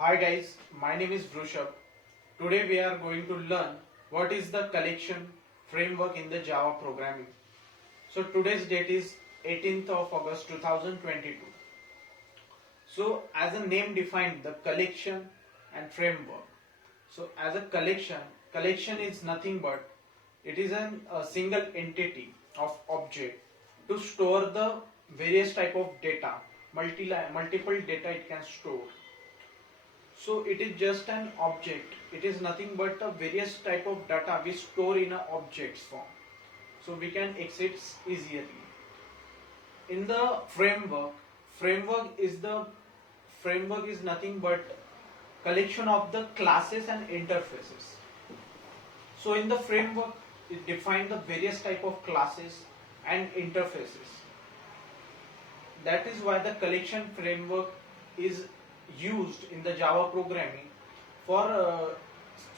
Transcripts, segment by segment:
Hi guys, my name is Vrushab. Today we are going to learn what is the collection framework in the Java programming. So today's date is 18th of August 2022. So as a name defined, the collection and framework. So as a collection is nothing but it is a single entity of object to store the various type of data, multiple data it can store. So it is just an object. It is nothing but a various type of data we store in a objects form. So we can access easily. In the framework is nothing but collection of the classes and interfaces. So in the framework, it defines the various type of classes and interfaces. That is why the collection framework is used in the Java programming for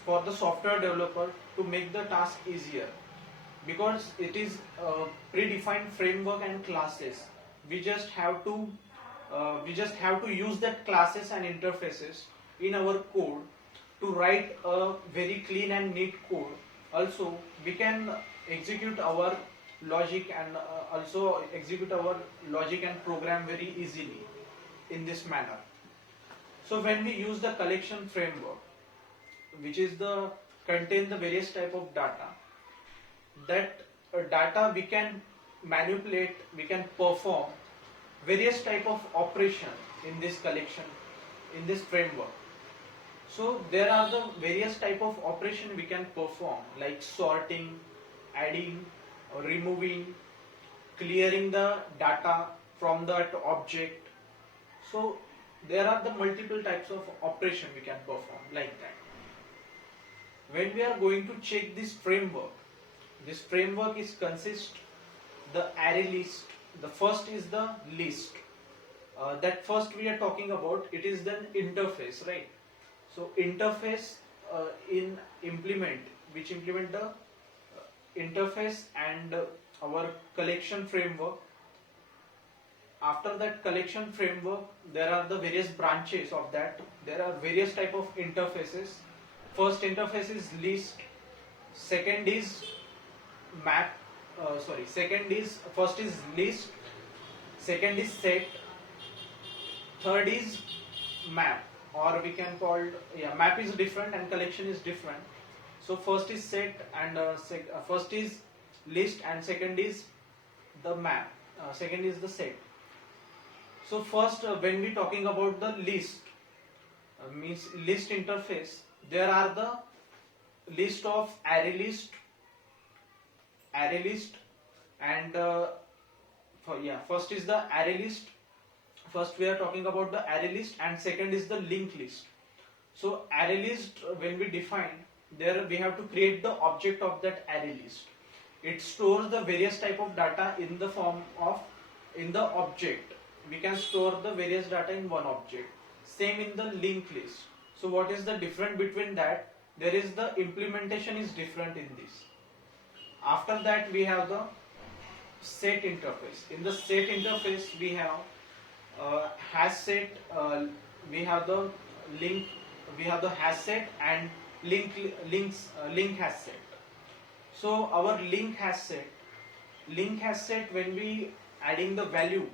the software developer to make the task easier, because it is predefined framework and classes. We just have to use that classes and interfaces in our code to write a very clean and neat code. Also, we can execute our logic and program very easily in this manner. So when we use the collection framework, which is the contain the various type of data, that data we can manipulate, we can perform various type of operation in this collection, in this framework. So there are the various type of operation we can perform, like sorting, adding, removing, clearing the data from that object. So there are the multiple types of operation we can perform like that. When we are going to check this framework is consist the array list. The first is the list. That first we are talking about, it is the interface, right? So interface which implement the interface and our collection framework. After that collection framework, there are the various branches of that. There are various type of interfaces. First interface is list. Second is first is list. Second is set. Third is map, or we can call map is different and collection is different. So first is set and first is list and second is the map. Second is the set. So first, when we talking about the list, means list interface, there are the list of array list, and first is the array list. First we are talking about the array list, and second is the linked list. So array list, when we define, there we have to create the object of that array list. It stores the various type of data in the form of in the object. We can store the various data in one object. Same in the linked list. So what is the difference between that? There is the implementation is different in this. After that we have the set interface. In the set interface we have hash set, we have the hash set and link hash set. So our link hash set, when we adding the value,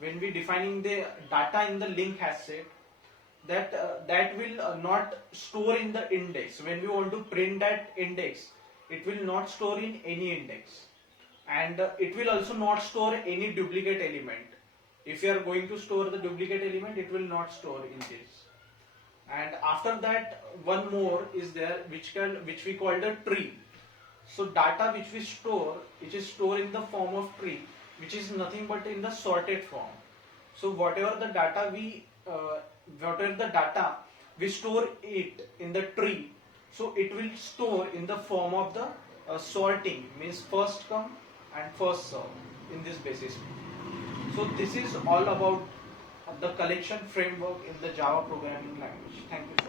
when we defining the data in the link hash set, that will not store in the index. When we want to print that index, it will not store in any index, and it will also not store any duplicate element. If you are going to store the duplicate element, it will not store in this. And after that, one more is there, which we call the tree. So data which we store, it is stored in the form of tree, which is nothing but in the sorted form. So whatever the data we store it in the tree, so it will store in the form of the sorting, means first come and first serve in this basis. So this is all about the collection framework in the Java programming language. Thank you so much.